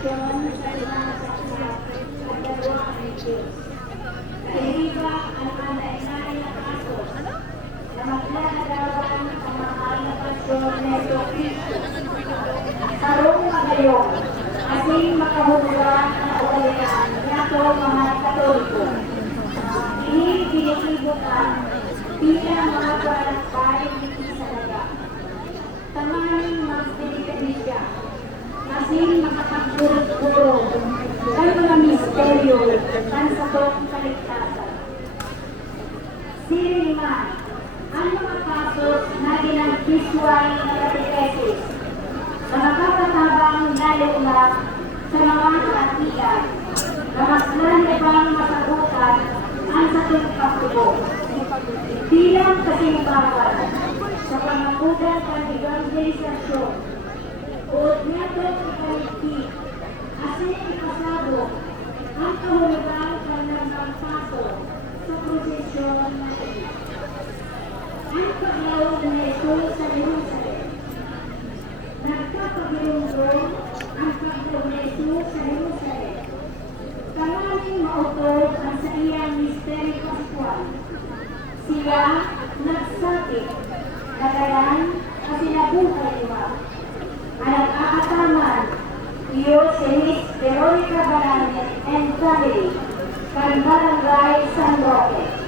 investigasyon sa limang saksak at dalawang video. Nahiriba ang anay-anay na kaso na maglalagawan ang mahal na pasyon na Sophie. Sarong magayon, kasing makahulugan ang kawalian nato mga Katoliko. Ini pinitibutan bilang mga barangay dito sa laga. Tamaning mas delikadisya, kasing makapagburot-burot ang mga misteryo ng sakong kaligtasan. Sirima, ang mga kasos na ginang-visual na katekesis na makapatabang nalulak sa mga katiyan na mas nanibang masagutan ang sakong pagtubo. Bilang kasimbawan sa pangakudan ng evangelisasyon, uot nato ikaligtig, asin ipasabog ang kahulugan ng nagpangpaso sa prosesyon na ito. Ang paglaw na ito sa Jerusalem. Nagkapagilunggo ang paglaw na ito sa Jerusalem. Kamaling mautog ang sa iyang misteri pascual. Sila nagsapit, kagayan at sinabuhay niya. Ang nag-aataman, Diyos Enis Veronica Baranes and family, kan Barangay San Roque.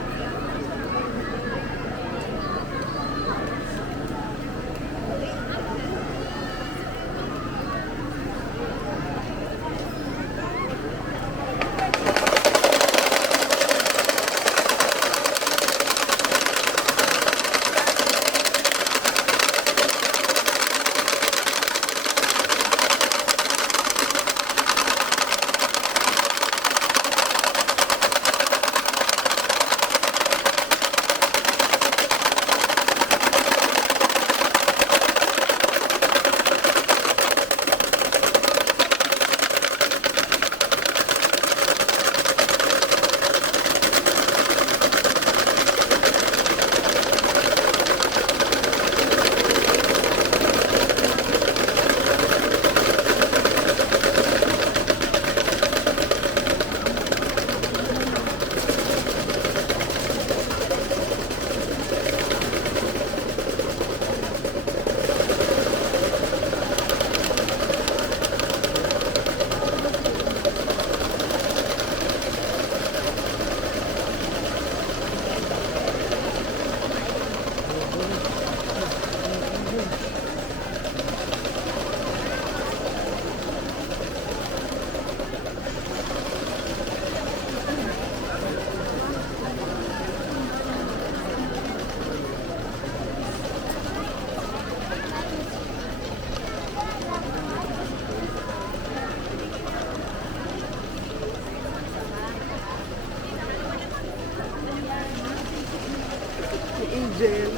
Angel.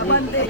Abante.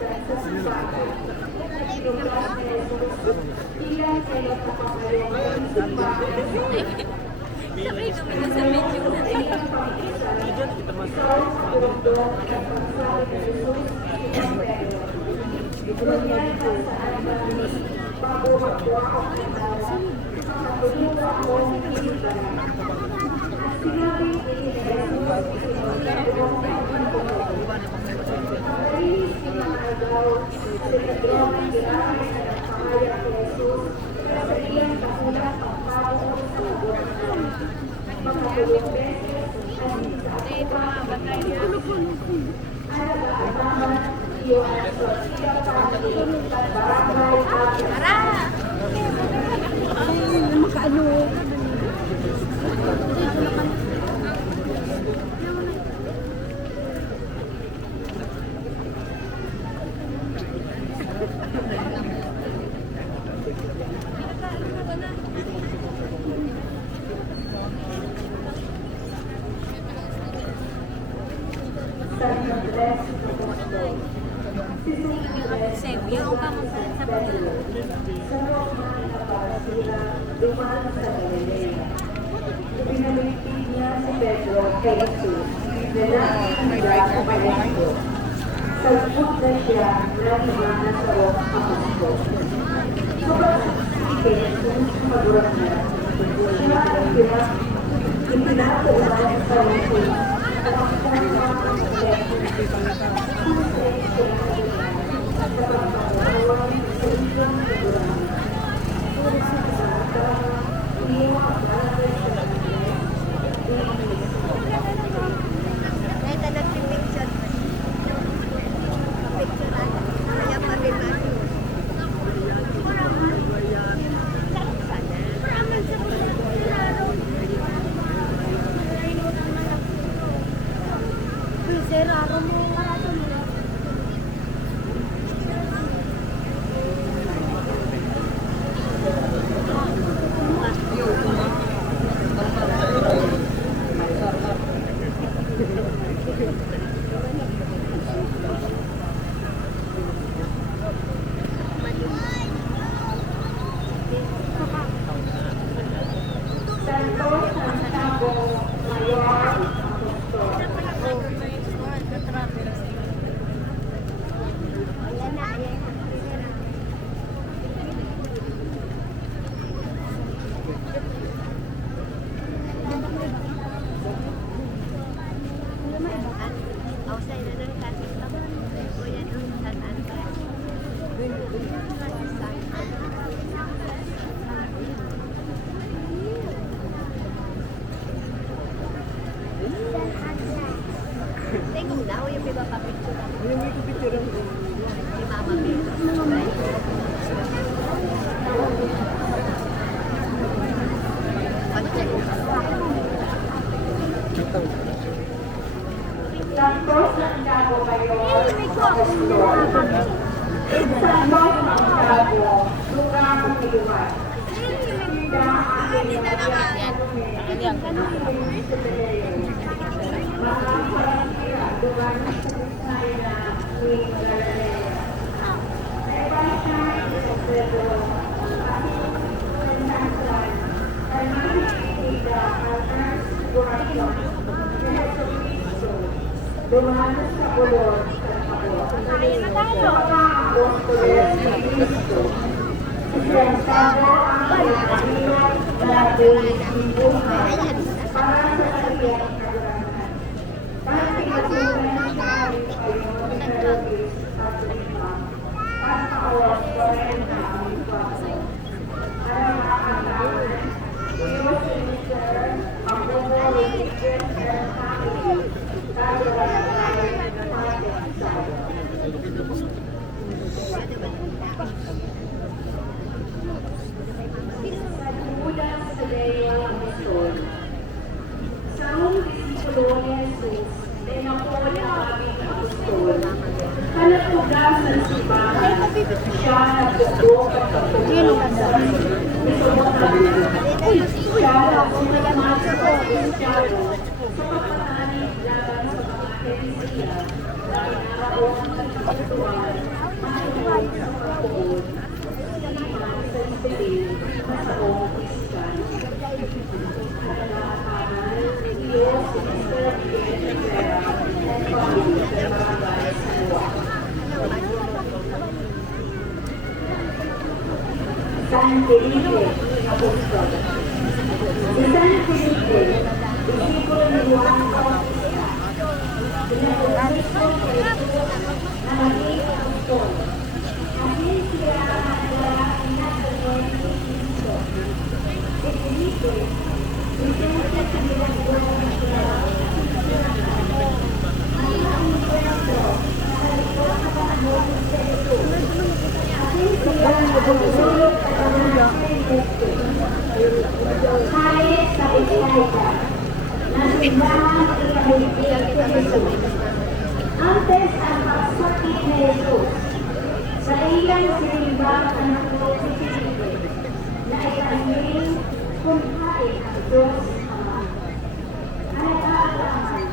kalibutan sa simbahan. Lugar ni Jesus, ilan kayo kapapayong ng simbahan. Sabay kami na sa medyo na Ilang pag-isa, ikaw sa burundong at pagsabi ni Jesus, ilang pero. Ganyan ka sa amin, bago magbuha ang kinaran, kapuluwa mo ng kinibaran. At sinabi ni Jesus, isinagawang pagpuntunan. Pagkalinis ni mga agaw, si Pedro ang ginamit ng pangalan ni Jesus, sa iyang kakulang pagkaroon sa laboratory. Magkatulong beses, at sa alaga-alaman, iyo ang sosiya pangin, barangay at Makaano? San Andres Apostol. Si San Andres, Yung ka mo sa Pedro, sa Roman na parasira, dumaan sa Galilea. Pinalitig niya si Pedro kay Jesus, lalaki ang Draco Paresto. Salpot na siya na iwanan sa Roma Apostol. Sobrang sikit kung sumagurat niya, siya ang pinatuunan sa Jesus at ang kanyang Santos Santiago Mayor Apostol. Tingin daw yung iba pa picture. Yung may picture ang Si Mama May. Santos Santiago Mayor Apostol. Santos Santiago, lugar ng iluwan. Tidak aking nagayat mga parangkira lugar ng Saina ni Galilea. Ebasya sa Pedro, at Sansan, ay makikita ang transformasyon ni Jesucristo. Dumanas sa bulon sa kapwa. Sa mga apostoles ni Cristo, Santiago ang pinahirap na buhay para sa kanyang kagurahan. At pinatunan namin kayo sa labis at lima at kaawat pa rin na aming Panginoon. Para makakalaman, Diyos Minister, ang buong religion and family, kagurahan at sa Ulang sa Lea Apostol. Sa ang disipulo ni Jesus, tinapon ang aming apostol. Kanatugas ng simbahan, siya nagdudok at pagtulong sa isumutan. Siya nagpunaman sa Kristiano sa pagpapanig laban sa mga heresiya na inaraon San Felipe Apostol. Si San Felipe, disipulo ni Juan Bautista, pinag-uusap kay Jesus na maging apostol. Kasi siya ang lalaking nasunod ni Cristo. Si Felipe, isumulat sa ginagawa ng siya ang encuentro sa likod sa panahon ni Jesus. Kasi siya ang sulok at ang kahit sa Israel, na simbahan ikahigit sa Jesus. Antes ang pagsakit ni Jesus, sa iyang sinimbang anak mo si Felipe, na ikahiling kung hain ang Diyos Ama. Ay aabangan,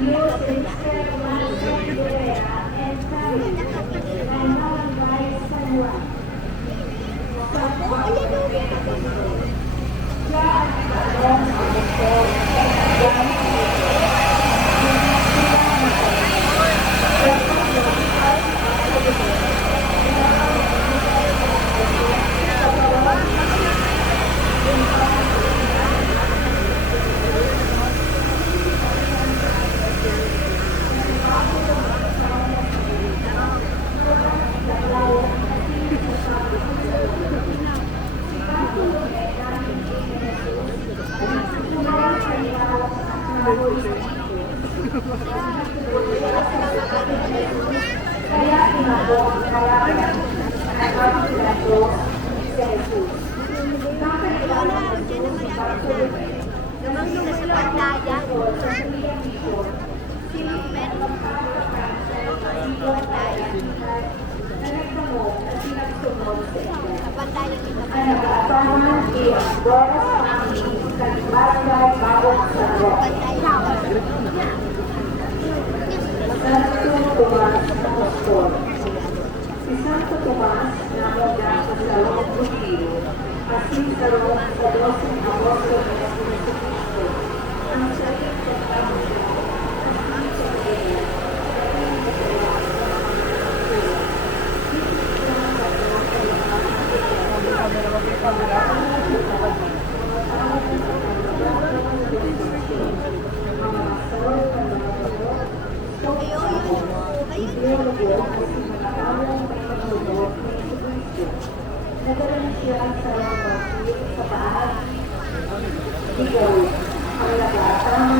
Diyos Sister Juanita Rivera and Karen, ay Malambay San Juan. Sa siya ang ikalong apostol kaya inabot ang kalaban ng mga Diyos sa Jesus. Nakakailangan ng Diyos sa pagsulong Lumang sa pantaya. sa kanyang mission. Sinipin ang pagkakaroon sa pantaya na nagtamo at sinagsunod sa iyo. Sa pantaya kita. Ang nag-aasahan iya Boras Family sa Barangay Bagong Sarok. Santo Tomas Apostol. Si Santo Tomas na mula sa Salong Bukiro, asin sa Rome sa 12 Apostol ni Jesucristo, ang salit sa Panginoon, ang salit nagalan siya sa sa paan. Ikaw, ang labasan,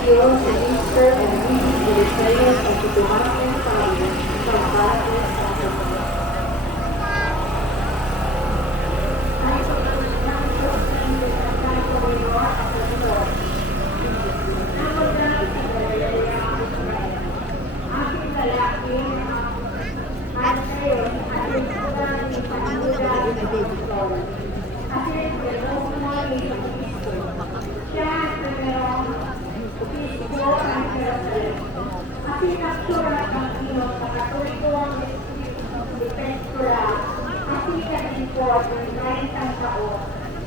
iyo sa Easter and Mrs. Jerusalem at tutumasin sa mga sa batis sa mga. Ay, sa mga nangso, hindi na tayo kumiwa at ito. Nakulang sa Galilea ang Israel. Aking lalaki at ngayon, aking kulang ni Panginoon ng Panginoon. Kasi Panginoon mo ni Kristo. Siya ang Panginoon, Kristo ang Jerusalem. Kasi nagsulat ang Panginoon sa katulikuang Epektura. Kasi katingkod ng 90 taon.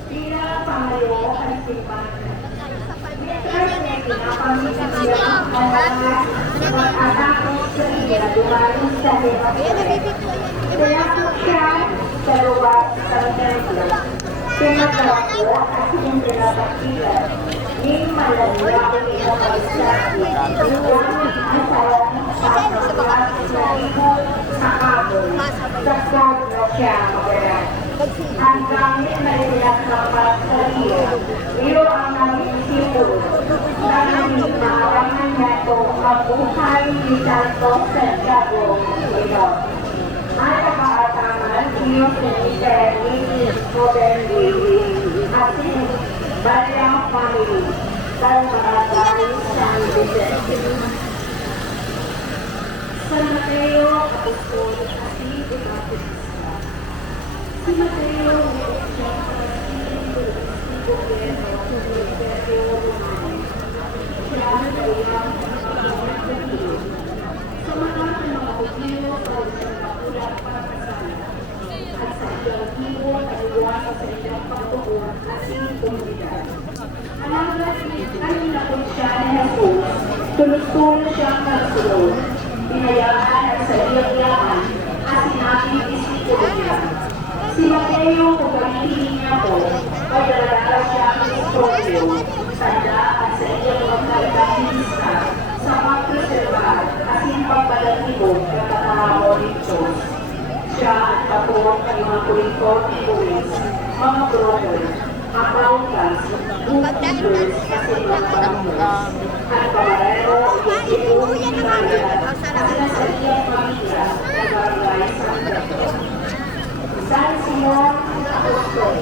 Sila pangalawa ang simbahan. Kasi pinapamitin niya ang mga mag-anak sa iya dumating sa Jerusalem. Pinapot siya sa lugar ng templo. Pinaglago at pinapakita. Ni malalaki na pagsabi. Iwan ang sarang sa paglakas na ibon sa kabol. Sa kabol siya magalang. Hanggang nalilag na pagsabihan. Iyo ang naging sipon. Dahil naarangan niya ito ang buhay ni Santo Santiago. Ito. Ang nakaatangan iyo siniteri moderni at Baliang Family San Barangay San Vicente. San Mateo Apostol Asib Bautista. Si Mateo siya si gobyerno ng Imperyo Romano. Siya ang iyang sa mga Gusto siyang nagsulod. Pinayaan at sa iyakan at sinabing isipuro niya. Si Mateo, kung gamitin niya po, pagdadala siya ang istoryo, tanda at sa iyong magkakabisa sa pagpreserbar at pagbalagibog ng katawan ni Diyos. Siya at patulong ng mga kulingkot ni Luis, mga brother, accounts, bookkeepers, kasi mga kamulos. At pamarero, yung iyong pinagaya at sa iyong pamilya na barangay San Pedro. San Simon na Apostol.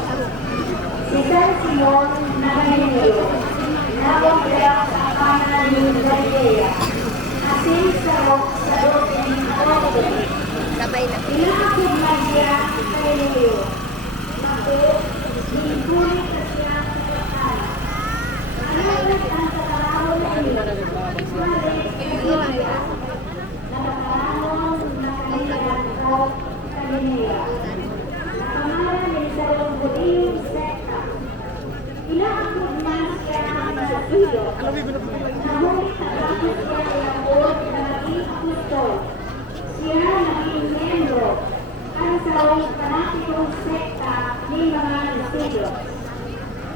Si San Simon na Galileo, nawaglang sa kanan ni Galilea, asin sa loob ng Apostol. Pinakapog na siya sa Galileo. Bakit? Binigulit na siya sa kanan. Malalat ang katarahon na iyo. Malit ang Gloria. Nakatarahon na kanilang ko Galilea. Pangalan ng Salong Budiyong Sekta. Inaakot na siya ang Salpido. Ngunit natapos siya ang labot na naging apostol. Siya naging membro ang sa fanatikong sekta ni mga Salpido.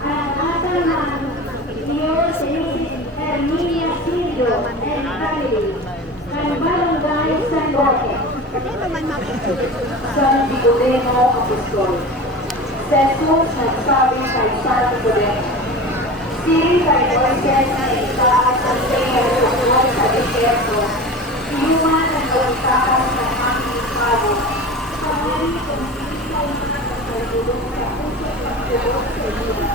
Ang atal man, Diyos Herminia Sildo and family, ang barangay San Roque. San Nicodemo Apostol. Jesus nagsabi kay San Nicodemo, siri kay Moises na isaas ang kanyang lutuan sa desierto, inuman ang kauntaan ng aming pabo. Pagmali kung ikaw nakakatulong sa puso at tulong sa Yuda,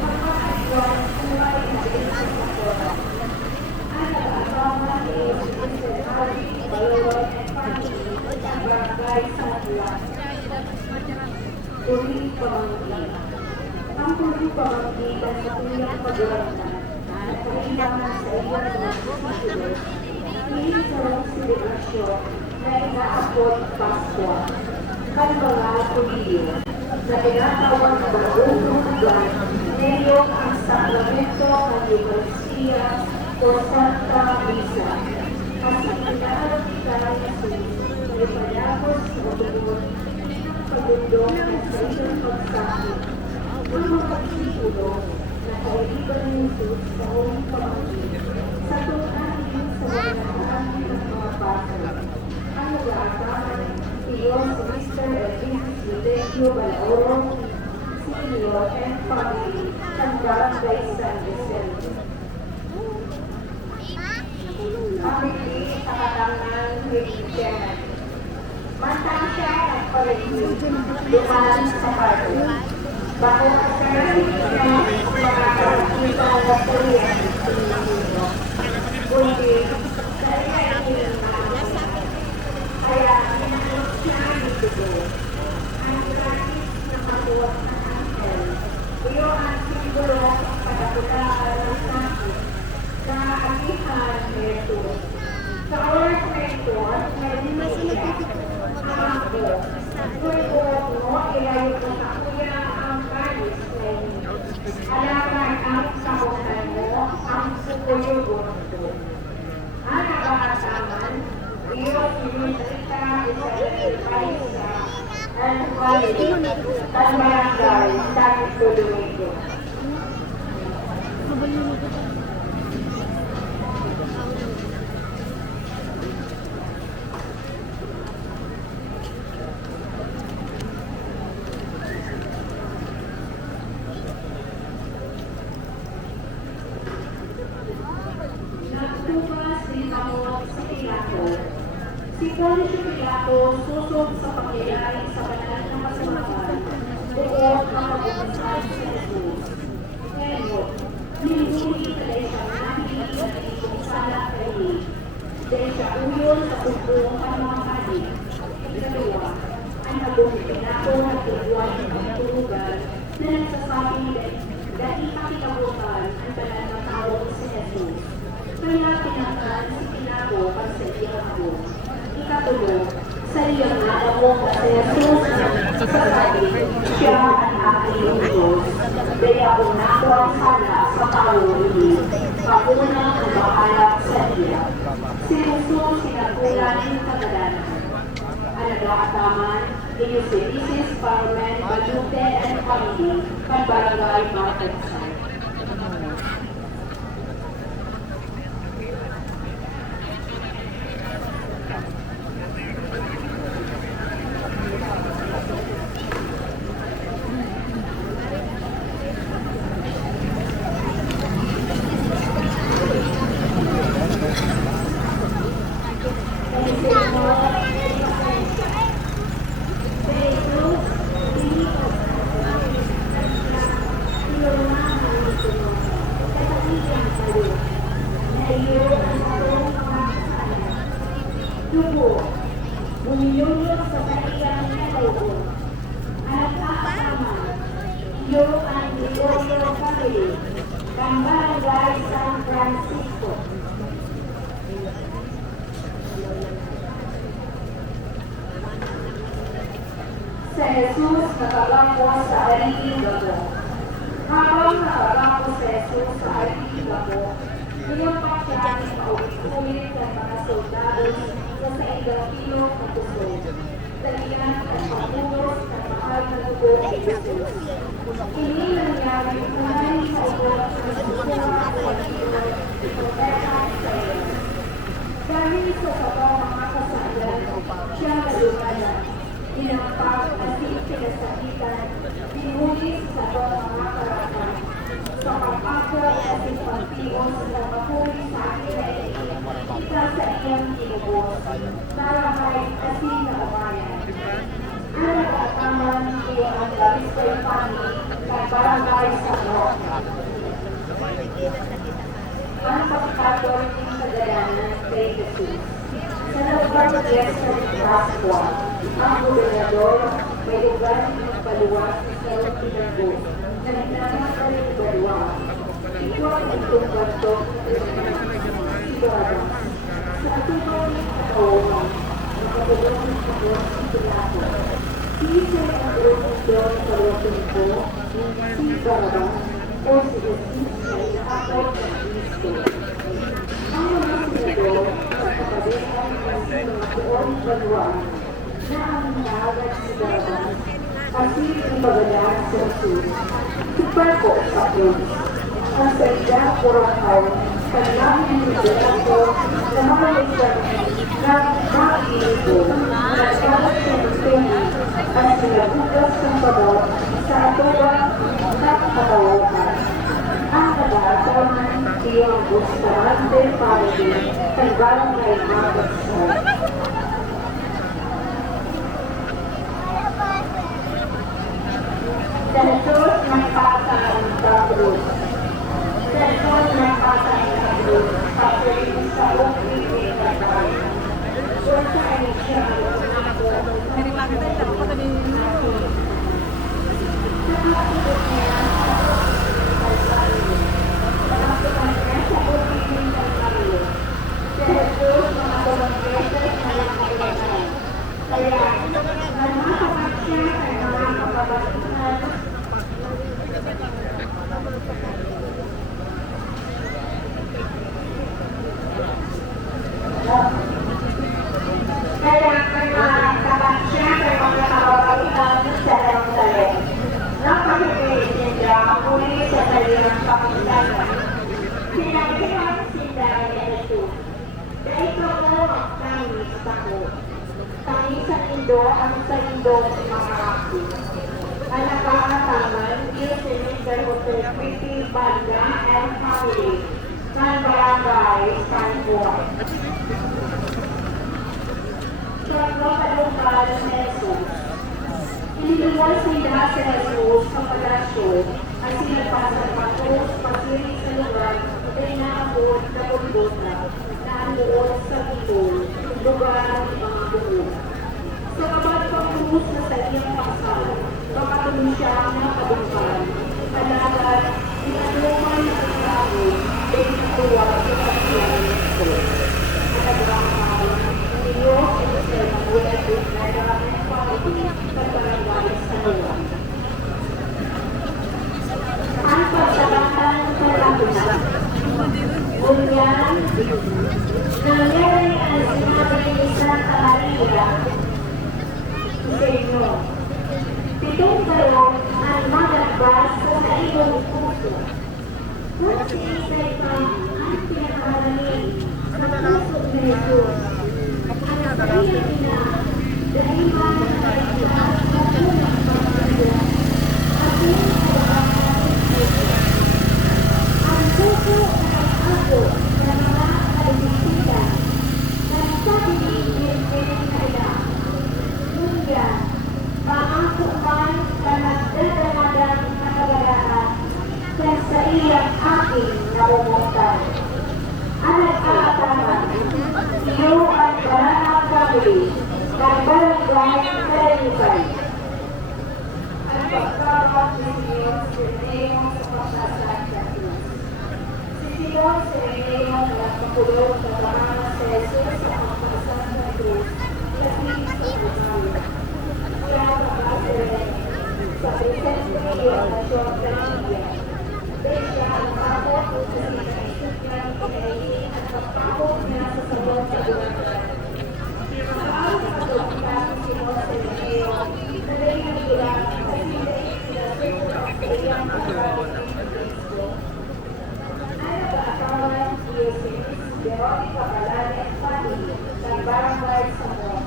pagkakasyon buhay na ilang sa kora. Ang nag-aabama ni Mr. Harvey Balor and family, barangay San Juan. Uli pamangkin. Ang uli pamangkin ang matulong paglaran at kailangan sa iyong mga pagkakulong. Hindi sa mga selebrasyon na inaabot Pasko. Kay mga Kuliyo na tinatawag na bagong lugar ngayong ang sakramento ng Eucharistia o Santa Misa. Kasi pinaaral ni Kaya Jesus ay payagos sa pagbubuhat pagundong ng sa iyong pagsakit. Ang magpagsikulong na kaibigan ni Jesus sa huling pamangkin sa tunanin sa mga nakaan ng mga baso. Ang nag-aakaman iyon si Mr. Edwin Silencio Balauro, Senior and Family, ng Barangay San Vicente. Family sa katangang Christian. Mantang siya at paligid, dumaan sa parto. Bago ang sarili niya, makakakita ang wapulian ng Pilipino. Kundi, sa ilang kaya minanong siya dito. Ang gratis na matuwag na angel. Iyo ang simbolo ng pagkakutaan ng sakit sa agihan ni Jesus. Sa oras na ito, at medyo ako, mo ilayo ko sa kuya ang kalis na inyo. Alaman ang sakutan mo ang sukuyugon ko. Ang nakakasaman, iyo sinunrita Isabel Paisa at Valley at Barangay San Domingo. Si Poncio Pilato susog sa pangyayari sa banal na masamahan buong makapagpunsan sa Jesus. Ngayon, nilinguli na dahil siya namin na naging sala kayo. Dahil siya uyon sa pagbuong pamamahali. Ikalawa, ang nagong Pilato na tubuan ng tulugan na nagsasabing dahil pakikabutan ang banal na tao si Jesus. Kaya pinangkan si Pilato para sa iyang ako. Ikatulong, sa iyong nakabong na si Jesus sasabi, siya ang aking Diyos. Kaya kung nakuha sana sa kauli, pauna ang bahala sa sila. Si Jesus sinapulan ng kagalanan. Ang nag-aataman, Inyusidisis, Parmen, Balute, and Family, Panbarangay, Mountain Side. Tubo, bumilulog sa kaniyang nalubo. At nakakama, iyo ang Gregorio Family, Barangay San Francisco. Sa Jesus nakabangko sa Ariling Gabo. Habang nakabangko sa Jesus sa Ariling Gabo, niyampak siya ng paulit-ulit ng mga soldados na sa ibang kilo na puso. Dalian at pagbulos ng mahal na dugo ni Jesus. Ini nangyari tunay sa ubos ng susunod at pagkilo ng Profeta Isaías. Dahil sa sabang mga kasalan, siya nalumayan. Inampak at sinasakitan, pinulis sa mga karatan. Sa pag-ako at simpatios na mahuli sa akin kita sa iyang tinubos, naramay kasi nakabayan. Ang nag-ataman niyo ang Garistoy Family ng Barangay sa Roca. Ang pagkakoriting kagayanan kay Jesus. Sa lugar ng Yeso ng Pascua, ang gobernador may lugar ng paluwas sa Pinagbo na nagnamakal ng Barwa. Ito ang itong ganto sigurado. Sa atubang ng katawang, nakatulong ng sabon si Pilato. Sisa ang grupong doon sa Rotong ko, si Barabas o si Jesus na inakapot ng Kristo. Ang mga senador sa kapadehan ng mga buong Barwa na ang naagad si Barabas kasi ibagalan sa Jesus. Superko sa Diyos. Ang salida kurakaw, kanilang hinigirato sa mga lisan na makikinig na kalat sa Kristo at sinabugas ng babaw sa atubang at katawakan. Ang nag-aataman iyong Bustamante Family ng Barangay Mountain Side. Sa Jesus ng Pasang Cruz. Sa Jesus ng Pasang Cruz, papuling sa ukli ng Bataan. Doon sa inisyang kaya, nagmakapat siya sa mga kapabatuhan. Kaya, nagmakapat siya sa mga kapabatuhan sa Jerusalem. Napakipilitin niya ang muli sa kanyang Panginoon. Sinabihan sila ni Jesus, "Dahito mo magtangis ako. Tangisan indo ang sa indong mga aki. Ang nag-aataman, Diyos Minister Hotel Pretty Banda and Family ng Barangay San Juan. Sa kalugar ni Jesus, iniluwal sila si Jesus sa palasyo at sinagpasang patos pagkilig sa lugar at inaabot na bundot na naanoon sa bundol, lugar ng mga buhok. Sa kabat pag-uus na sa iyong paksal, makatulong siya ng kabungkan, kalagat, inaluman ng tao, ay natuwa sa kasiyan ng ito. At nagrakal, Diyos ay sa magulat din na maraming pangiti sa barangay sa luwan. Ang pagsarapan sa lagunan, Bunyan, Family ng Barangay Karayukan. Ang pagkakot ni Simon Sereneo sa Pagkasasya. Si Simon Sereneo na nagpakulong ng mga seso sa Pagkasasya Cruz kasi sa Pagkasasya. Siya pagkasasya sa presente ng Nasyon Kanya. Dahil siya ang takot sa sinasasukyan kinainin at pagtakot niya sa sabon sa buwan. Saan sa pagkakas si Simon Sereneo na rin ang ilang kasi dahil sinasukyan sa iyang pagkakas ng Cristo. Ay nag-aakawan si Yosis Veronica Balane Family ng Barangay Samora.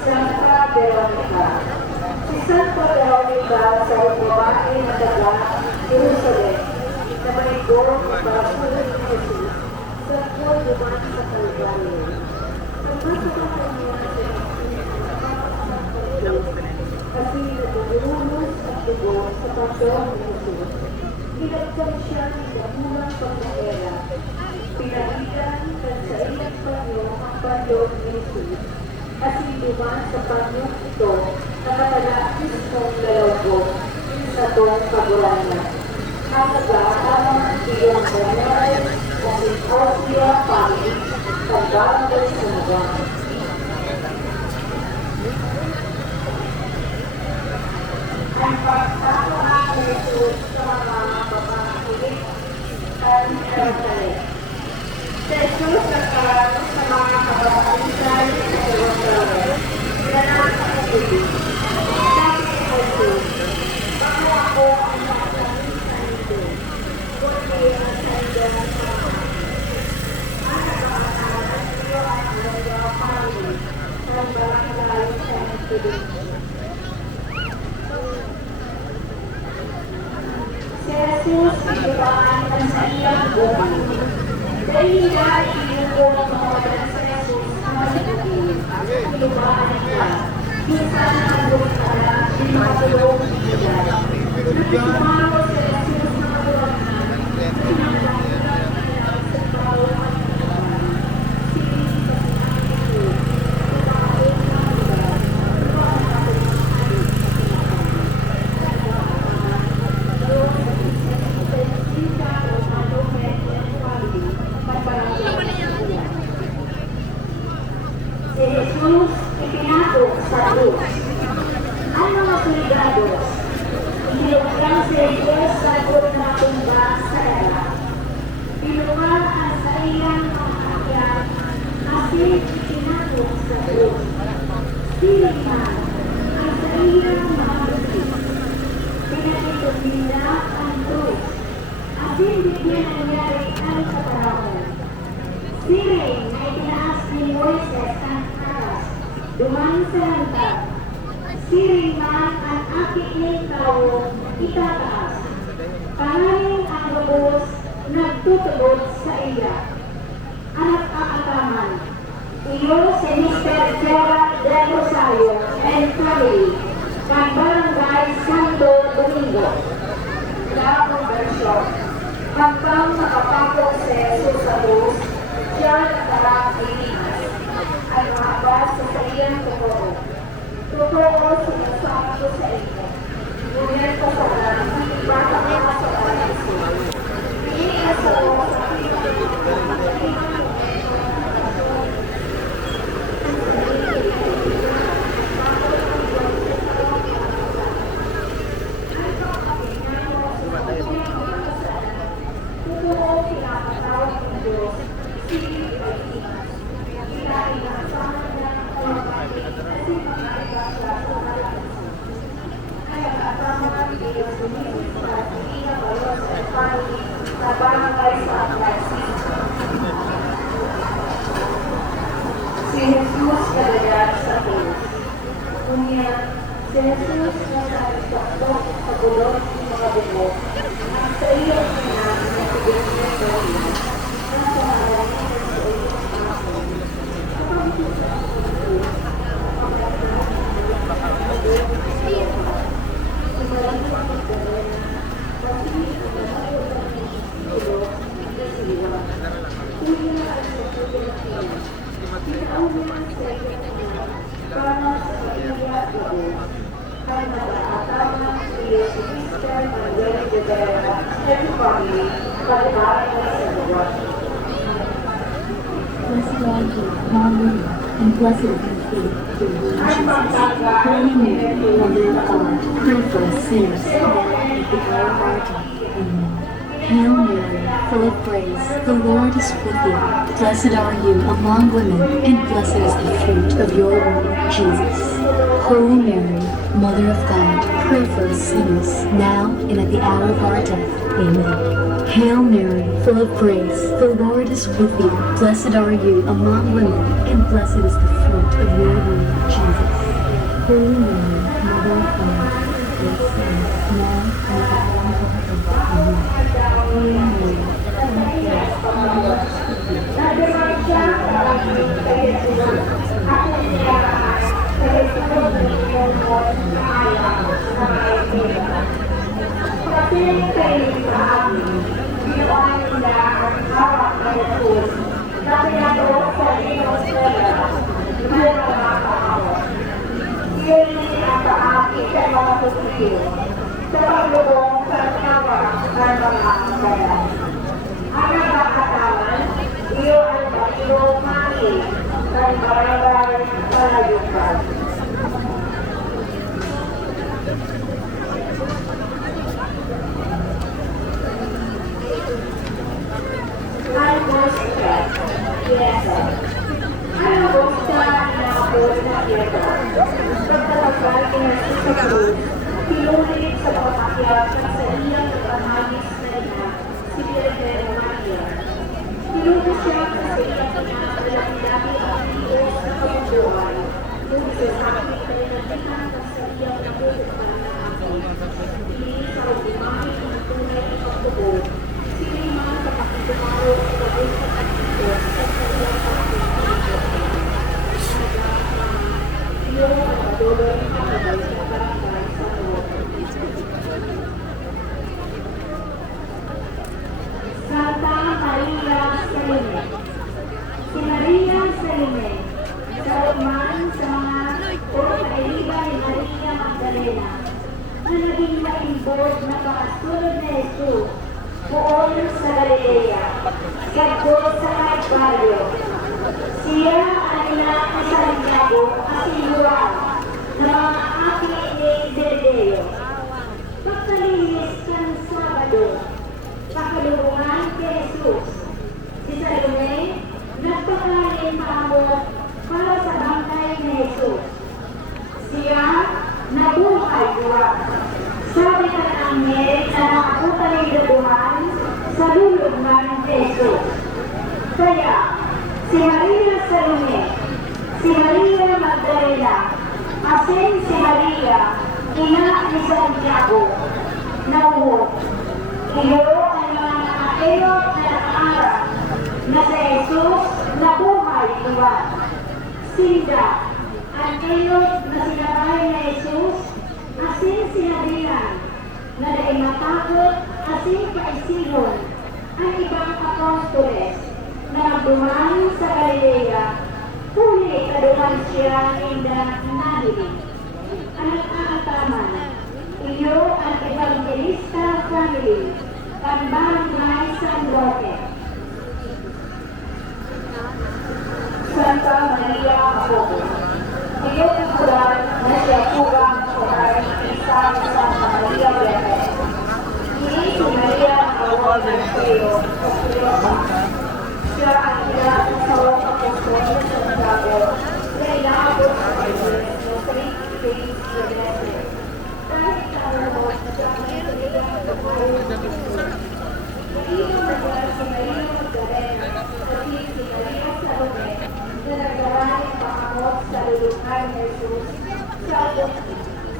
Santa Veronica. Si Santa Veronica sa babae na taga Jerusalem na manigo ng basuhan ni Jesus sa buwan dumaan sa Kalbaryo. Nagpasok ang kanya sa kasi nagululus at dugo sa pagdawang ni Jesus. Pinagsan siya ng damulang pagkaera. Pinagitan kan sa ilang panyo ang pagdawang ni Jesus. Kasi dumaan sa panyong ito na matalakis mong lalago sa tuwang pagulanya. Ang nag-aatamang iyong banay ng Austria Family sa Barangay Samora. Ang pagkakaroon ni Jesus sa mga babae at Jerusalem. Si Jesus nagkaroon sa mga kababaisan sa Jerusalem. Ganang sa Pagkakasya. Sabi ni Jesus, "Bago ako ang nakasabi sa inyo, kundi ang sa inyo ang pagkakasya. Ang nagkakataran niyo ang Austria Family ng Barangay San Felipe." Si Jesus inulaan ang sa iyang buhay. Dahil dahil inulang mga sa Jesus ang masigil, inulaan niya. Minsan ang buhay ay makatulong niya. Nagpapamalo si Jesus na buwan na sinanggalan niya sa paulan ng buwan. Sinisip ang Diyos, ibaon ng buwan, ibaon ang si Jesus ipinato sa krus. Ang mga solidados, inilugang si Jesus sa krus na tumba sa era. Pinuwal ang sa iyang mga akyat kasi ipinato sa krus. Siliman ang sa iyang mga buti. Pinatitog nila ang krus. At hindi niya nangyari ang katarahon. Siring na itinaas ni Moises ang aras, dumang sa lantag. Siring man ang aking ng tao, itataas. Kanaling ang lubos, nagtutulog sa iya. Anak aataman, iyo si Mr. Gerald Del Rosario and family, ng Barangay Santo Domingo. Daong Bersyon. Hanggang nakapako si Jesus sa krus, siya nakarang ilinas. Ang mahabas sa iyang totoo. Totoo sinasabi ko sa inyo. Ngunit ko sa alam, baka mga sa Panginoon. Iniinas ako sa si Jesus kadagat sa krus. Kunya, si Jesus na nagtakbok sa bulot ng mga dugo, ang sa iyong pinag na sigil niya sa iyo, ang sa marami ng sa iyong ako. Sa pagkakit sa krus, ang pagkakit si Maria Magdalena, pati ang mga dugo pagbabago sa lugar. Blessed are you among women, and blessed is the fruit of your womb, Jesus. Holy Mary, Mother of God, pray for us sinners, now and at the hour of our death. Amen. Hail Mary, full of grace, the Lord is with you. Blessed are you among women, and blessed is the fruit of your womb, Jesus. Holy Mary, Mother of God, pray for us sinners, now and at the hour of our death. Amen. Hail Mary, full of grace, the Lord is with you. Blessed are you among women, and blessed is the fruit of your womb, Jesus. Holy Mary, Mother of God, pray for us sinners, now and at the hour of our death. Amen. Holy Mary, full of grace, the Lord is with you. Blessed are you among Pagdating kayo sa amin, ginawa nila ang hawak na Jesus na pinatuwa sa inyong sila, hindi na nakakaawa. Iyon ang kaakit sa mga tutuyo, sa paglubong sa tawa ng mga kayan. Ang nagkakatawan, iyon ang pag-iwang mali ng barangay Palayukan. Pinulit sa pamakyat ng sa iyang pamagis na ina, si Virgen Maria. Pinulit siya sa iyang pinakalabi-labi ang Diyos na kabubuhay, nung sa sakit ay nagtihan sa iyang nabubuhay na ako. Hindi sa ulimangin ng tunay na pagbubo, sinima sa pakidumaro sa kabubuhay at Diyos sa iyang pagbubuhay. Iyo ang maduloy na kabay sa barangay sa Lord. Santa Maria Salome. Si Maria Salome, sa Roman sa mga kailiban ni Maria Magdalena, na naging maimbod na pakasunod na Jesus, buon sa Galilea, sagod sa Kalbaryo. Siya ang ina ni Santiago at si Juan na mga aki ni Zebedeo. Pagkalihis ng Sabado, pakalubungan kay Jesus, si Salome nagpakain paamot para sa bangkay ni Jesus. Siya nabuhay buwan. Sabi ka ng anghel na nakabutan ng dabuhan sa lulubngan ni Jesus. Kaya, si Maria Salome, si Maria Magdalena, asin si Maria, ina ni Santiago, nauhot. Iyo ang mga nakakilot na nakaarap na sa Jesus na buhay iwan. Sinda, ang ilot na sinabay na Jesus, asin sinabihan, na dahil matakot, asin kaisigon, ang ibang apostoles, na nagduman sa Galilea, huli kaduman siya inda nalilig. Ang aataman, iyo ang Evangelista family, ang barangay San Roque. Santa Maria Apoko. Iyo ang kuran na siya kurang kuran isang Santa Maria Bebe. Ini si Maria awal ng Peo, siya ang ilang sa mga apostol sa Santiago na inaabot sa Pilipinas ng 3 days Iglesia. Dahil sa alabot na siya ang ilang tumayo ng Pilipinas. Nagiging nagwala si Maria Magdalena pati si Maria Salome na nagawa ng pakamot sa lulukan ni Jesus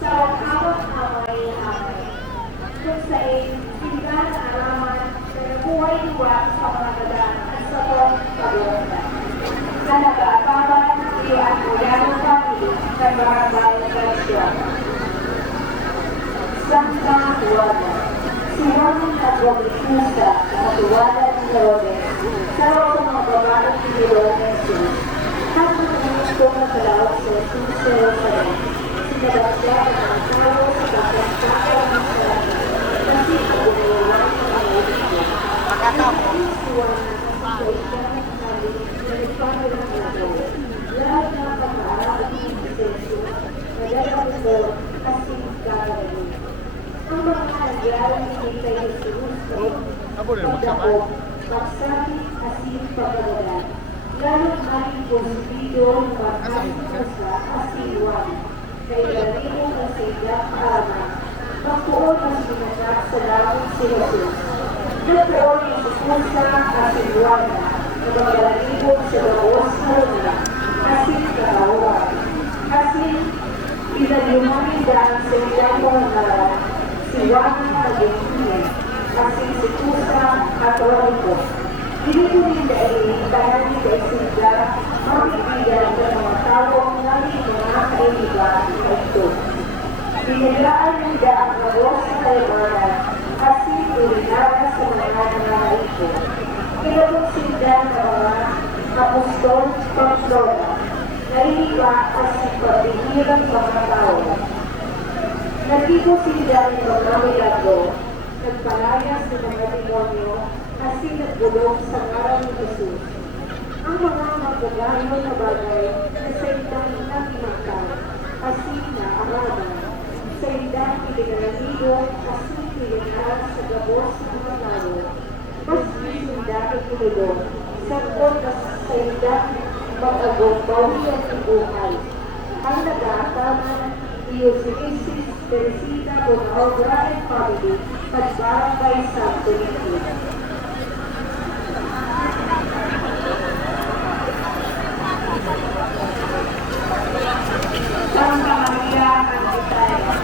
sa hawak-haway-haway. Kung sa sila na alaman na nabuhay diwa sa mga gadan at sa kong pag-uundan. Na nag-aataman si ang Uyano family sa barangay Garcia. Santa Juana. Si Juan nag-wagikusa na matuwala ni Herodes sa mga babae ni Jesus. Habang gusto na kalawag sa Jesus sa Jerusalem, sinabasya ang mga tao sa pagkakasakal ng sarili kasi ang umuwan ng mga Ang mga nagyari ni kay Jesus pagdakop, pagsakit, asin, pagkagalan, lalo't maging positibo ng pagkakita sa asiwan, kay lalito ang saydang araw, magpuon ang sinasak sa langit si Jesus. Magpuon ang susunsa asiwan na, maglalibog sa bawas na luna, asin kahawan, asin pinagyumanin dahil sa iyang mga araw, siwangan at gengkiyan, asin si Kusa at Rolito. Dinitunin dahil dahil ni Kaisinda, makikigan sa mga tawang namin mga kaibigan sa ito. Binaglaan nila ang nagos sa kaibanan, asin ulinara sa mga nananaito. Kinabot sila ng mga apostol pagdora, naiiba asin pagbihilang mga tao. Nagtigo sila ng mga milagro, nagpalayas ng mga demonyo, asin nagbulong sa ngalan ni Jesus. Ang mga magagayo na bagay na sa idang nakimakal, asin na araban, sa idang ipinalaligo, asin pilihan sa gabos ng mga tao, mas isinda ikinulong, sa oras sa idang mag-agong bawian ng buhay. Ang nag-aataman, Diocese Teresita Bonaobra and Family at Barangay Santo Niño. Santa Maria Canditaya.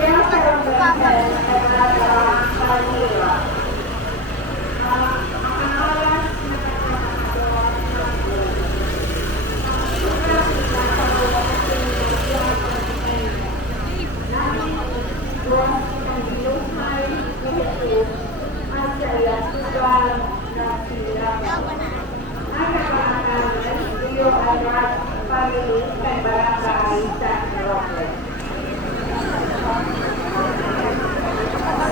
Kaya sa Rambangan ay nasa Manila. Ang alas na nakakagawa ng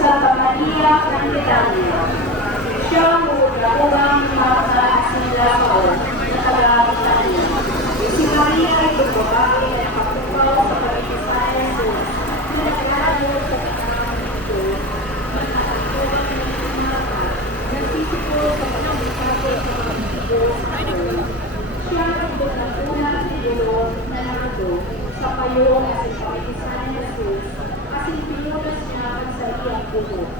Santa Maria Canditaya. Siya ang unang mga asilakaw na tagamit niya. Si Maria ay babae na nakapukaw sa pag-ibig sa Jesus. Nagkakaroon sa kasama nito, nakakatuwa ng mga nagsisipuro sa pag-ibig sa mga Diyos. Siya ang unang siguro na narado sa payong at sa pag-ibig sa Jesus. Kasi pinunas niya ang sa iyang buhok.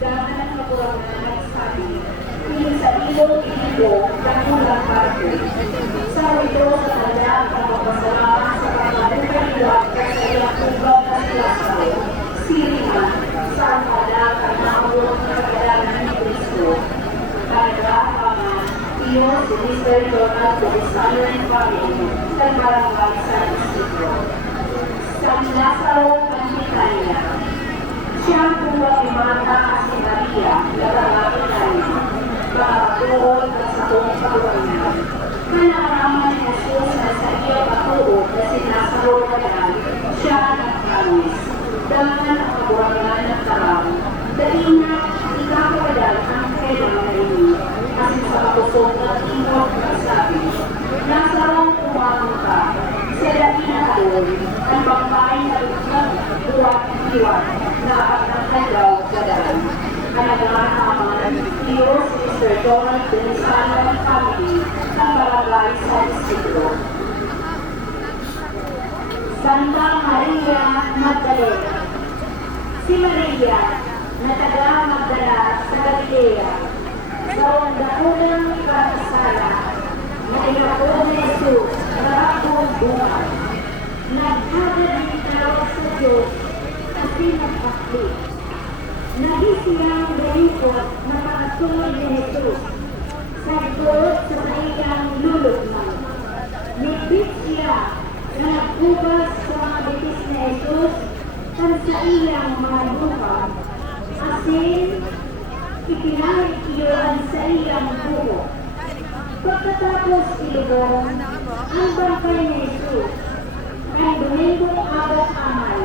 Dahil ang kapurangan nagsabi, kung sa ilong ito, kakulang parte. Sa ito sa talang pagpapasalamat sa pagpapaliwag sa iyang ubang na silasaw. Siriman, sa talang ang naabot na kailangan ni Cristo. Kaya ang iyo si Mr. Donald de Salon Family sa Barangay San Isidro. San Lazaro Canditaya. Siya ang tuwang imata si Maria, labarapin tayo, pagkatuon at sa kong kawalan. Kanakaraman ni Jesus na sa iyo patuod na sinasarotan, siya nagkamis. Daman ang kaburangan ng taraw. Dahil na ikapawadal ang kailangan na ini, kasi sa kapusok at imot na sabi, nasarang kumamang ka, sila inahal, ang bangkain na buwat-iwat, na ang kalaw gadalan. Kanagaman Diyos Mr. Donald de Salon Family ng Barangay San Isidro. Santa Maria Magdalena. Si Maria na taga Magdala sa Galilea, sa unang ikakasala na inakong ni Jesus na akong buhay. Nagkagad ng tawag sa Diyos kasi nagpakli. Nagisiyang dalipot na pakasunod ni Jesus. Sagot sa kanyang lulugman. Nipit siya na nagbukas sa mga bitis ni Jesus kan sa iyang mga lupa. Asin, ipinahikiyuan sa iyang buhok. Pagkatapos ilugong ang bangkay ni Jesus, ay Domingong Abat Amay,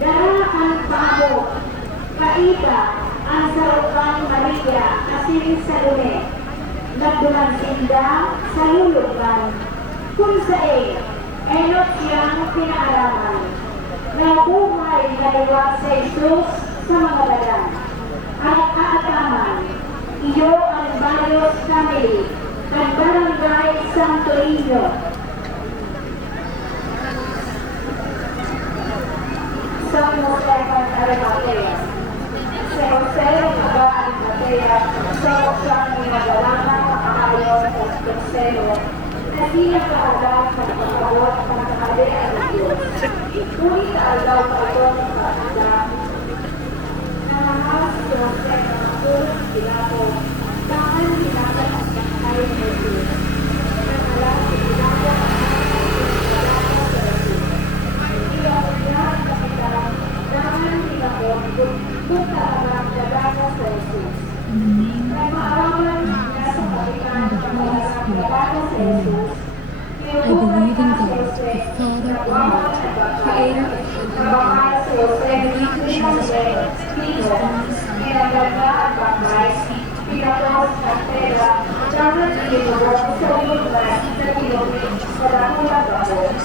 dara ang pabok, kaita ang Sarukan Maria asin sa lume, nagduman sinda sa lulugan, kung saan enot siyang pinaaraman, na buhay na iwag sa Jesus sa mga dalan, at aataman, iyo ang Barrios Family, ang Barangay Santo Niño. San Jose Arimatea. Si Jose Arimatea, sa siyang ginagalangan makakayon sa Espensero, na sinakaagad ng pagkawat ng kahalian ng Diyos. Ngunit alaw pa ito ng kaagad. Nangahas si Jose na matulog Pilato, dahil hinagat ang kakayon ng Diyos. Nangalas si Pilato ang In the name of the Father, and of the Son, and of the Holy Spirit. Amen. I believe in God, the Father Almighty, creator of heaven and earth. I believe in Jesus Christ, his only Son, who died for our sins,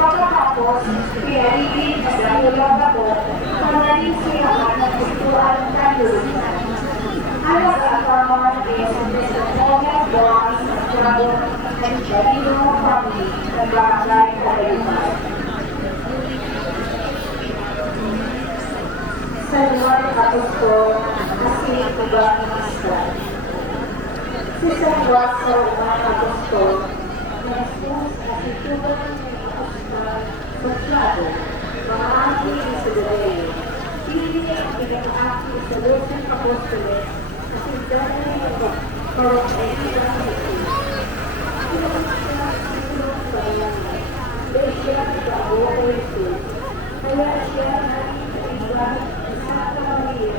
Pagkatapos, pinalibig at nakulang ako sa naging siyahan ng kulturan ng kanlurusan. Ang mag-asaman ay sa testimonial boys at travel ng Charino Family ng Barangay Tagalipan. Sa lugar ng Agosto, kasi Tugang Isla. Si San Juan sa lugar ng Agosto, Jesus at itugan Basyado, mga aki sa Galileo. Pili ang pinag-aki sa Lusan Apostoles na sindahan ng parang ay isang Jesus. Tulong siya ang tulong sa bayangan. Dahil siya nag-aawa kay Jesus. Kaya siya naging sa iba ng Santa Maria,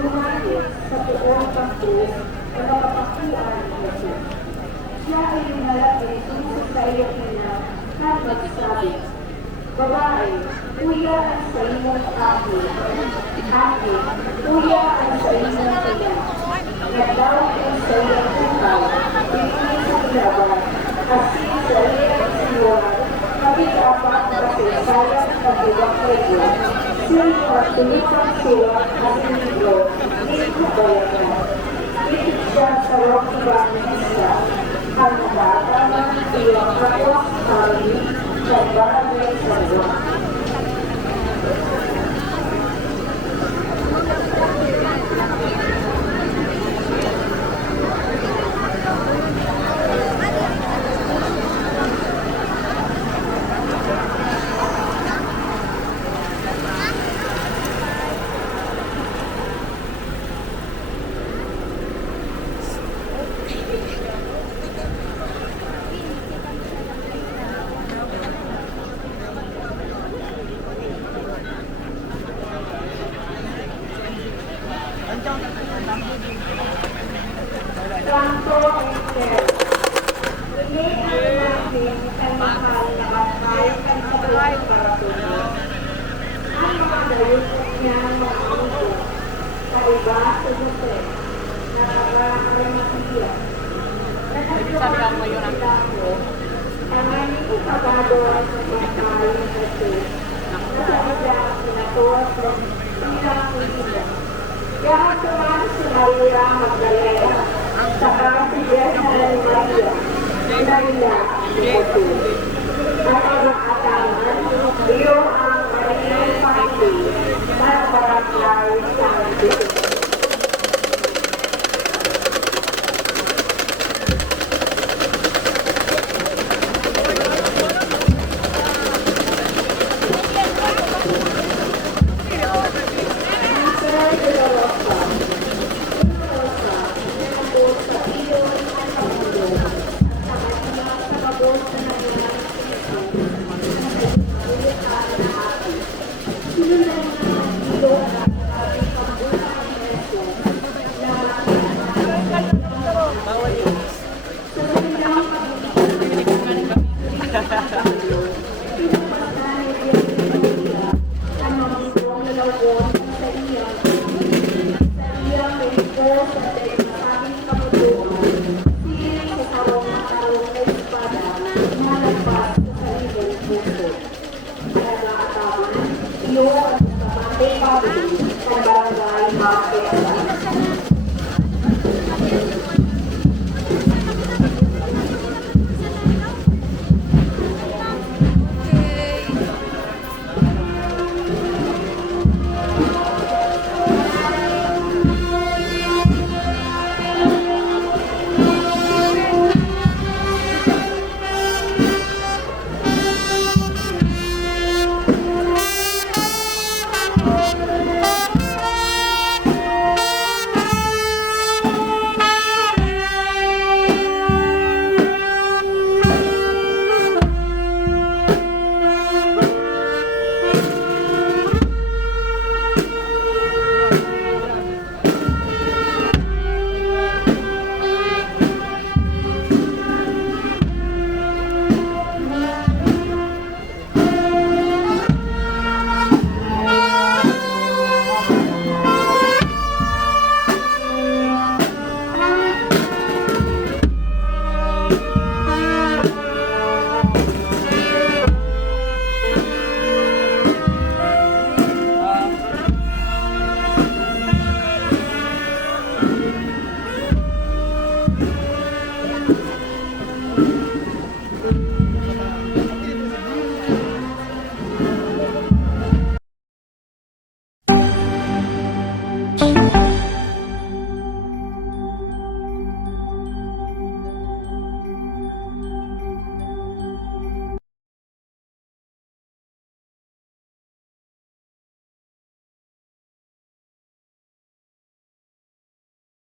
lumapit sa tuong pangkrus na mapapakuan ng Jesus. Siya ay lumalapit tungkol sa iyong ina at magsabi, babae, kuya ang sa iyong aki. Aki, kuya ang sa iyong ina. Nagdaw ang sa iyong tukaw, pinili sa ilaban, asin sa iyong sinuan, kapit-apat na kasaysayan ng ibang regyo. Sino at tulipang suwat at libro, dito bayanan. Dito siya sa rong ibang isa, ang nabataman ng iyong kapos kami sa barangay sa Juan. Santo Ester, ini ang aking kalmahal na bangkay ang sabay para tunay. Ang mga dayutot niya ng mga ulo, sa iba sa Jose, na taga-Arimatea. Nagkakaroon ng Pilato, ang aming ipagagawa sa bangkay ng Jesus, na sa ilang pinatuwas ng ilang kulila. Kaya tuwan si Maria Magdalena, saka si Jessa ng Maria, Maria ang Ipotul.